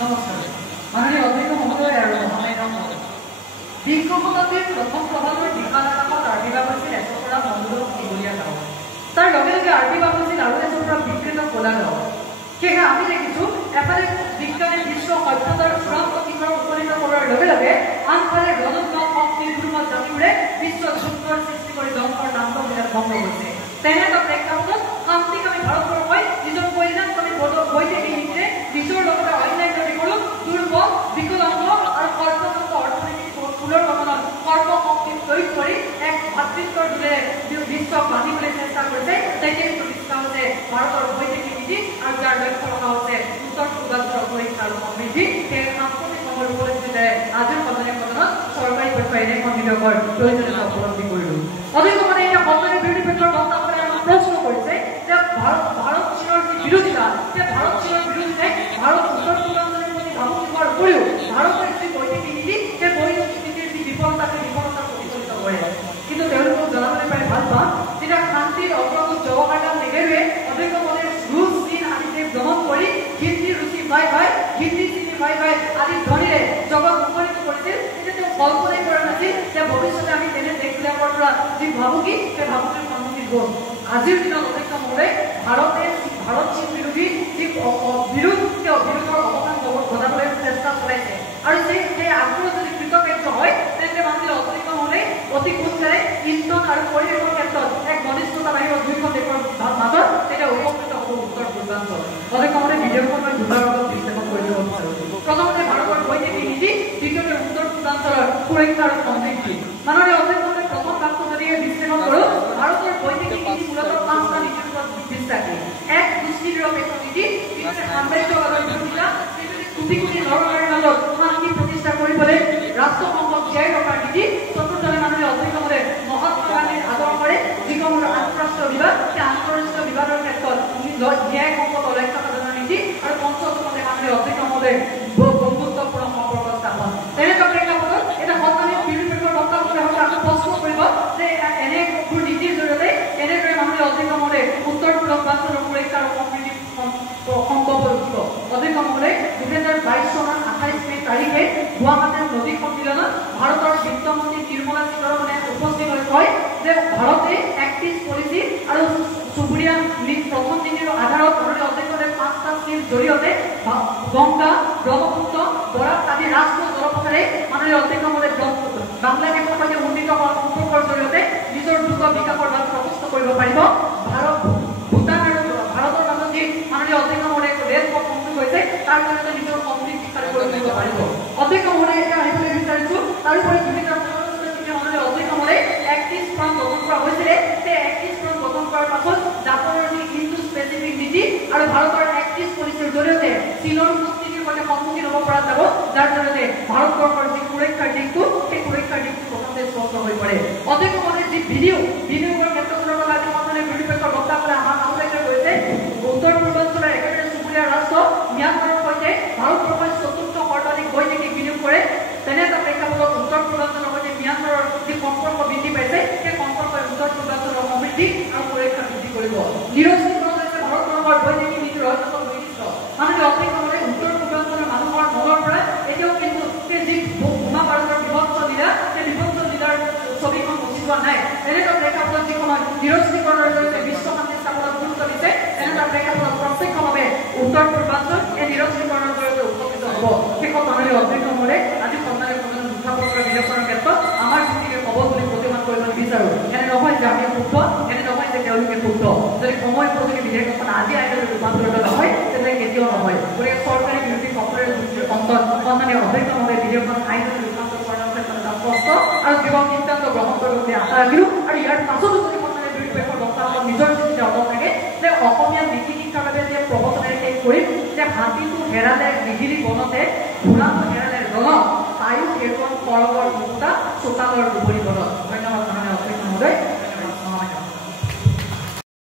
নমস্কাৰ মাননীয় অধ্যক্ষ মহোদয় আৰু মহামান্য বিংশ শতাব্দীৰ প্ৰথম প্ৰভাৱৰ বিশালাকাশত আবিৰ্ভাৱ হৈছিল এচপৰা মণ্ডলক শিৱলীয়া গাঁও। তাৰ লগে লগে আবিৰ্ভাৱ হৈছিল আৰু এচপৰা বিকৃত কলা গাঁও। সেয়েহে আমি দেখিছোঁ এফালে বিজ্ঞানে বিশ্ব সভ্যতাৰ চূড়ান্ত শিখৰত উপনীত কৰাৰ লগে লগে আনফালে ৰজন্ম শক্তিৰ গুৰুমত জাতিবোৰে বিশ্ব যুদ্ধৰ সৃষ্টি কৰি ধ্বংসৰ তাণ্ডৱবিলাক ভংগ কৰিছে। তেনে এটা প্ৰেক্ষাপটত শান্তিকামী ভাৰতবৰ্ষই নিজৰ কল্যাণকামী বৈদেশিক নীতিৰে নিজৰ লগতে অন্যান্য দেশৰো দুৰ্বল বিকলাংগ আৰু সৰ্বশক্ত অৰ্থনৈতিক পুনৰ্গঠনত সৰ্বশক্তি প্ৰয়োগ কৰি এক ভাতৃত্বৰ দূৰে বিশ্বক বান্ধিবলৈ চেষ্টা কৰিছে। তেতিয়া প্ৰতিষ্ঠা হৈছে ভাৰতৰ বৈদেশিক নীতি আৰু যাৰ লক্ষ্য ৰখা হৈছে উত্তৰ পূৰ্বাঞ্চলৰ সুৰক্ষা আৰু সমৃদ্ধি। সেই সাম্প্ৰতিক সময়ৰ পৰিস্থিতিৰে আজিৰ কথোপকথনত চৰকাৰী পক্ষই এনে বিনিয়োগৰ প্ৰয়োজনীয়তা উপলব্ধি কৰিলোঁ। অধিক মানে এতিয়া সঁচাকৈ বিৰোধী পক্ষৰ বক্তাসকলে আমাক প্ৰশ্ন কৰিছে যে ভাৰত চীনৰ যি বিৰোধিতা, সেই ভাৰত চীনৰ বিৰোধিতাই ভাৰত উত্তৰ পূৰ্বাঞ্চলৰ প্ৰতি ভাবুকি হোৱাৰ উপৰিও ভাৰতৰ যি বৈদেশিক নীতি, সেই বৈদেশিক নীতিৰ যি বিফলতা, সেই বিফলতা প্ৰতিফলিত কৰে। কিন্তু তেওঁলোকক জনাবলৈ পাই ভাল পাওঁ যেতিয়া শান্তিৰ অগ্ৰদূত জৱাহৰলাল নেহৰুৱে অধ্যক্ষ মহোদয়ে ৰুছ, চীন আদি দেশ ভ্ৰমণ কৰি হিন্দী ৰুচি ভাই ভাই, হিন্দী চিনি ভাই ভাই আদি ধ্বনিৰে জগত মুখৰিত কৰিছিল। তেতিয়া তেওঁ কল্পনাই কৰা নাছিল যে ভৱিষ্যতে আমি তেনে দেশবিলাকৰ পৰা যি ভাবুকি, সেই ভাবুকিৰ সন্মুখীন হ'ম। আজিৰ দিনত অধ্যক্ষ মহোদয় ভাৰত চীন বিৰোধী যি বিৰোধৰ অৱসান ঘটাবলৈ চেষ্টা চলাইছে আৰু সেই আগ্ৰহ যদি কৃতকাৰ্য হয় তেন্তে মাননীয় অধ্যক্ষ মহোদয় অতি সোনকালে ইন্ধন আৰু পৰিৱেশৰ ক্ষেত্ৰত এক ঘনিষ্ঠতা বাঢ়িব দুয়োখন দেশৰ মাজত। তেতিয়া উপকৃত হ'ব উত্তৰ পূৰ্বাঞ্চল। অধ্যক্ষ মহোদয় ভিডিঅ'খন মই দুবাৰ আগত বিশ্লেষণ কৰি দিব বিচাৰোঁ। প্ৰথমতে ভাৰতৰ বৈদেশিক নীতি, দ্বিতীয়তে উত্তৰ পূৰ্বাঞ্চলৰ সুৰক্ষা আৰু সমৃদ্ধি। মাননীয় অধ্যক্ষ মহোদয় প্ৰথম ভাগটো যদি বিশ্লেষণ কৰোঁ, ভাৰতৰ বৈদেশিক নীতি মূলতঃ 5টা নীতিৰ ওপৰত বিশ্বাসী। এক, দৃষ্টি নিৰপেক্ষ নীতি; দ্বিতীয়তে সাম্ৰাজ্যবাদৰ বিৰোধিতা; তৃতীয়তে কোটি কোটি নৰনাৰীৰ মাজত শান্তি প্ৰতিষ্ঠা কৰিবলৈ ৰাষ্ট্ৰসংঘক জীয়াই ৰখাৰ নীতি; চতুৰ্থতে মাননীয় অধ্যক্ষ মহোদয় মহাত্মা গান্ধীৰ আদৰ্শৰে যিসমূহ আন্তঃৰাষ্ট্ৰীয় বিবাদ, সেই আন্তঃৰাষ্ট্ৰীয় বিবাদৰ ক্ষেত্ৰত ন্যায়সংগত লক্ষ্য সাধনৰ নীতি; আৰু পঞ্চমতে মাননীয় অধ্যক্ষ মহোদয় বন্ধুত্বপূৰ্ণ সম্পৰ্ক স্থাপন। তেনেকুৱা প্ৰেক্ষাপটত এটা সন্মানিত বিৰোধী পক্ষৰ বক্তাসকলে হয়তো আকৌ প্ৰশ্ন কৰিব যে এনেবোৰ নীতিৰ জৰিয়তে এনেদৰে মাননীয় অধ্যক্ষ মহোদয় উত্তৰ পূৰ্বাঞ্চলৰ সুৰক্ষা আৰু সমৃদ্ধি সম্ভৱ হৈ উঠিব। অধ্যক্ষ মহোদয় 2022 চনৰ 28 মে তাৰিখে গুৱাহাটীৰ নদী সন্মিলনত ভাৰতৰ বিত্তমন্ত্ৰী নিৰ্মলা সীতাৰমণে উপস্থিত হৈ কয় যে ভাৰতে এক্টিভ পলিচি আৰু চুবুৰীয়া প্ৰথম নীতিৰ আধাৰত মাননীয় অধ্যক্ষ মহোদয় 5টা নীতিৰ জৰিয়তে গংগা, ব্ৰহ্মপুত্ৰ, বৰাক আদি ৰাষ্ট্ৰীয় জলপথেৰে মাননীয় অধ্যক্ষ মহোদয় বাংলাদেশৰ সৈতে উন্নীত হোৱা সম্পৰ্কৰ জৰিয়তে নিজৰ দ্ৰুত বিকাশৰ বাট প্ৰশস্ত কৰিব পাৰিব। ভূটান আৰু ভাৰতৰ মাজত যি মাননীয় অধ্যক্ষ মহোদয় ৰেলপথ সংযোগ হৈছে তাৰ জৰিয়তে নিজৰ সমৃদ্ধি কৰি তুলিব পাৰিব। অধ্যক্ষ মহোদয় এতিয়া আহিবলৈ বিচাৰিছোঁ। তাৰোপৰি 2015 মাননীয় অধ্যক্ষ মহোদয় 31 ফ্ৰণ্ট গঠন কৰা হৈছিলে। সেই 31 ফ্ৰণ্ট গঠন কৰাৰ পাছত জাপানৰ যি ইণ্ডো স্পেচিফিক নীতি আৰু ভাৰতৰ 31 পলিচিৰ জৰিয়তে চীনৰ উপস্থিতিৰ সৈতে সন্মুখীন হ'ব পৰা যাব, যাৰ জৰিয়তে ভাৰতবৰ্ষৰ যি সুৰক্ষাৰ দিশটো, সেই সুৰক্ষাৰ দিশটো প্ৰথমতে স্পষ্ট হৈ পৰে। অধ্যক্ষ মহোদয় যি বিনিয়োগৰ ক্ষেত্ৰখনৰ কথা আজি মাননীয় বিৰোধী পক্ষৰ বক্তাসকলে আমাক আগতে কৈছে, উত্তৰ পূৰ্বাঞ্চলৰ একেবাৰে চুবুৰীয়া ৰাষ্ট্ৰ ম্যানমাৰৰ সৈতে ভাৰতবৰ্ষই 4ৰ্থ সৰ্বাধিক বৈদেশিক বিনিয়োগ কৰে। তেনে এটা প্ৰেক্ষাপটত উত্তৰ পূৰ্বাঞ্চলৰ সৈতে ম্যানমাৰৰ যি সম্পৰ্ক বৃদ্ধি পাইছে, সেই সম্পৰ্কই উত্তৰ পূৰ্বাঞ্চলৰ সমৃদ্ধি আৰু সুৰক্ষা বৃদ্ধি কৰিব। নিৰস্ত্ৰীকৰণ হৈছে ভাৰতবৰ্ষৰ বৈদেশিক নীতিৰ অন্যতম বৈশিষ্ট্য। মাননীয় অধ্যক্ষ মহোদয় উত্তৰ পূৰ্বাঞ্চলৰ মানুহৰ মনৰ পৰা এতিয়াও কিন্তু সেই যি বোমা বাৰুদৰ বিভৎস লীলা, সেই বিভৎস লীলাৰ ছবিখন মুচি যোৱা নাই। এনেকুৱা প্ৰেক্ষাপটত যি সময় নিৰস্ত্ৰীকৰণৰ জৰিয়তে বিশ্ব শান্তি স্থাপনত গুৰুত্ব দিছে, এনেকুৱা প্ৰেক্ষাপটত প্ৰত্যক্ষভাৱে উত্তৰ পূৰ্বাঞ্চল এই নিৰস্ত্ৰীকৰণৰ জৰিয়তে উপকৃত হ'ব। শেষত মাননীয় অধ্যক্ষ মহোদয় আজি সন্মানীয় প্ৰধান মুখাপত্ৰ বিলেখনৰ ক্ষেত্ৰত আমাৰ ভিত্তিকে হ'ব বুলি প্ৰতিমান কৰিব বিচাৰোঁ। এনে নহয় যে আমি শুদ্ধ, এনে নহয় যে তেওঁলোকে শুদ্ধ। যদি সময় উপযোগী বিধেয়কখন আজি আইনলৈ ৰূপান্তৰিত নহয় তেন্তে কেতিয়াও নহয়। গতিকে চৰকাৰী বিৰোধী সকলোৰে যুক্তিৰ অন্তত সন্মানীয় অধ্যক্ষ মহোদয় বিধেয়কখন আইনলৈ ৰূপান্তৰ কৰাৰ ক্ষেত্ৰত স্পষ্ট আৰু জীৱন সিদ্ধান্ত গ্ৰহণ কৰিব বুলি আশা ৰাখিলোঁ। আৰু ইয়াৰ পাছতো যদি সন্মানীয় বিৰোধী পক্ষৰ বক্তাসকল নিজৰ স্থিতিতে অৱগত থাকে যে অসমীয়া নীতি শিক্ষাৰ বাবে যে প্ৰবচনেৰে শেষ কৰিম যে হাতীটো হেৰালে মিহিৰি বনতে, ঘোঁৰাটো হেৰালে ৰণত, তাইও হেৰুৱান সৰগৰ মুক্তা চোতালৰ দুবৰি বনত। ধন্যবাদ মাননীয় অধ্যক্ষ মহোদয়।